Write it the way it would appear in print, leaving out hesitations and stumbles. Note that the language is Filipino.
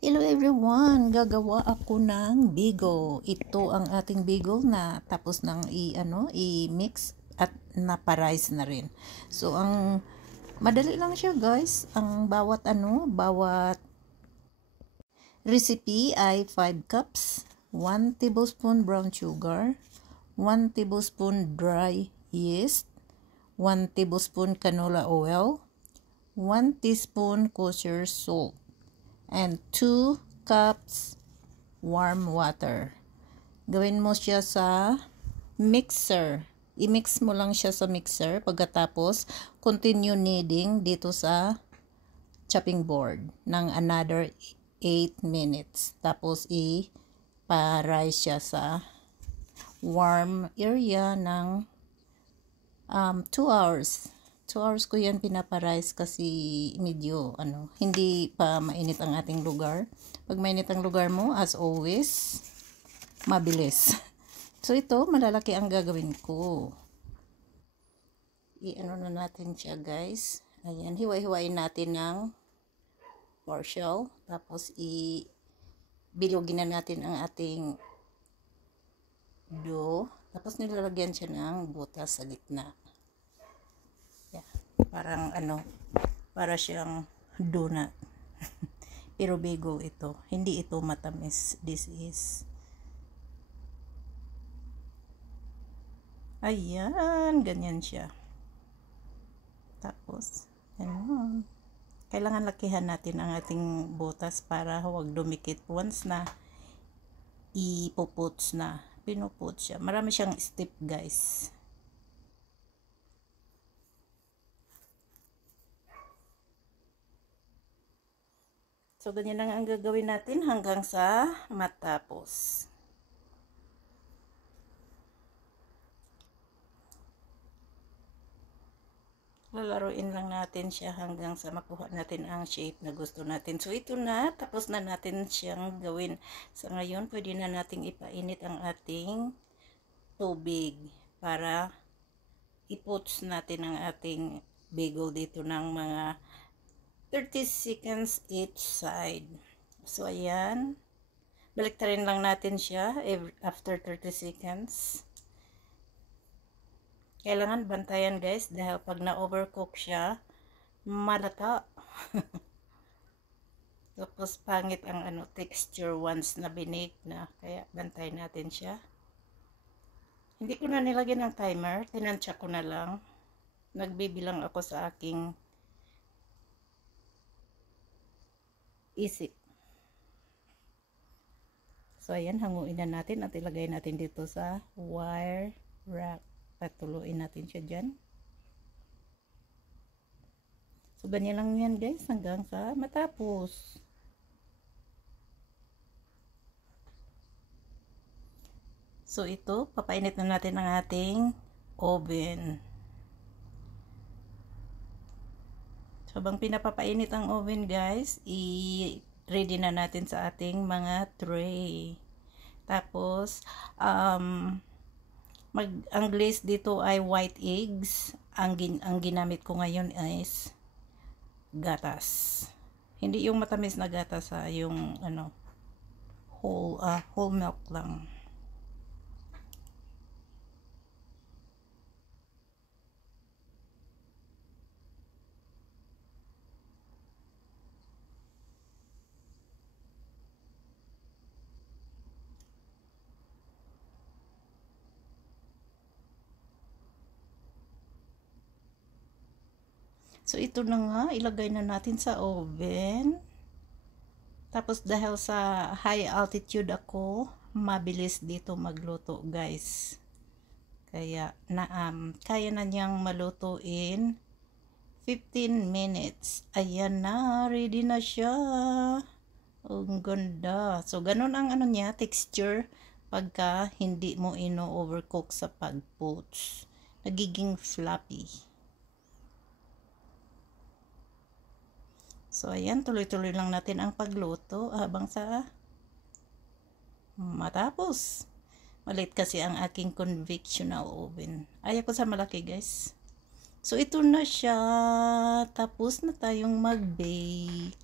Hello everyone! Gagawa ako ng bigo. Ito ang ating bigo na tapos nang i-mix at na-rice na rin. So ang madali lang siya guys. Ang bawat recipe ay 5 cups, 1 tablespoon brown sugar, 1 tablespoon dry yeast, 1 tablespoon canola oil, 1 teaspoon kosher salt, and 2 cups warm water. Gawin mo siya sa mixer. I-mix mo lang siya sa mixer. Pagkatapos, continue kneading dito sa chopping board ng another 8 minutes. Tapos, i-pa-rise siya sa warm area ng 2 hours. 2 hours ko yan pinaparize kasi medyo hindi pa mainit ang ating lugar. Pag mainit ang lugar mo, as always, mabilis. So ito, malalaki ang gagawin ko. Na natin siya guys. Ayan, hiwa-hiwain natin ng partial. Tapos bilogin na natin ang ating dough. Tapos nilalagyan siya ng butas sa gitna. Yeah. Para siyang donut. Pero bigo ito. Hindi ito matamis. This is. Ayan. Ganyan siya. Tapos, ano. Kailangan lakihan natin ang ating butas para huwag dumikit. Once na ipuputs na. Pinuputs siya. Marami siyang step guys. So, ganyan lang ang gagawin natin hanggang sa matapos. Lalaruin lang natin siya hanggang sa makuha natin ang shape na gusto natin. So, ito na. Tapos na natin siyang gawin. Sa ngayon, pwede na nating ipainit ang ating tubig para iputs natin ang ating bagel dito ng mga 30 seconds each side. So, ayan. Baliktarin lang natin siya after 30 seconds. Kailangan bantayan guys dahil pag na-overcook siya, malata. Tapos pangit ang texture once na binake na. Kaya bantayan natin siya. Hindi ko na nilagyan ng timer. Tinansya ko na lang. Nagbibilang ako sa aking isip. So, ayan, hanguin na natin at ilagay natin dito sa wire rack. Patuluin natin siya dyan. So, ganyan lang yan guys hanggang sa matapos. So, ito, papainit na natin ang ating oven. So, habang pinapapainit ang oven guys, i-ready na natin sa ating mga tray. Tapos, ang glaze dito ay white eggs. Ang ginamit ko ngayon is gatas. Hindi yung matamis na gatas yung whole milk lang. So, ito na nga, ilagay na natin sa oven. Tapos, dahil sa high altitude ako, mabilis dito magluto, guys. Kaya, kaya na niyang maluto in 15 minutes. Ayan na, ready na siya. Ang ganda. So, ganun ang niya, texture, pagka hindi mo overcook sa pagputs. Nagiging floppy. So, ayan, tuloy-tuloy lang natin ang pagluto habang sa matapos. Maliit kasi ang aking convectional oven. Ayaw ko sa malaki, guys. So, ito na siya. Tapos na tayong mag-bake.